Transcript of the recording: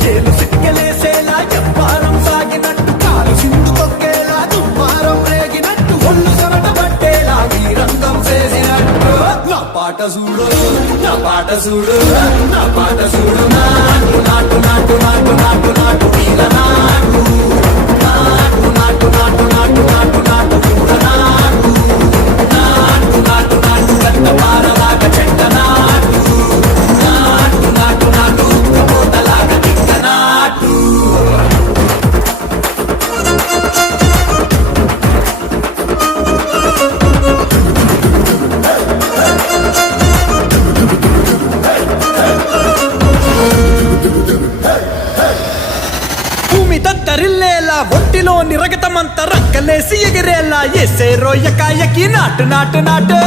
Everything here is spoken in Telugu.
చేలు సిక్కలేసేలా ఎవ్వారం సాగినట్టు కాలు సింధు తొక్కేలా దుమ్మారం రేగినట్టు ఒళ్ళు చెమట పట్టేలా ఈ రంగం చేసినట్టు నా పాట చూడు నా పాట చూడు నా పాట చూడు నాటు నాటు నాటు నాటు నాటు నాటు వీర నాటు నాటు నాటు నాటు నాటు నాటు నాటు వీర నాటు నాటు నాటు నాటు గంట పారలాగా చెట్ట నాటు నాటు నాటు నాటు ఉక్కబోతలాగా దిక్క నాటు భూమి దత్తరిల్లేలా ఒంటిలోని రగతమంత రక్కలేసి ఎగిరేలా ఎసే రోయకాయకి నాటు నాటు నాటు